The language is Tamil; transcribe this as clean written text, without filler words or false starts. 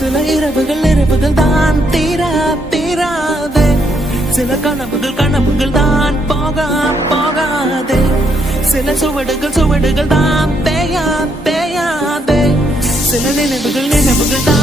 சில இரவுகள் தான் தீராதே, சில கனவுகள் தான் போகாதே, சில சுவடுகள் தான் தேயாதே, சில நினைவுகள் தான்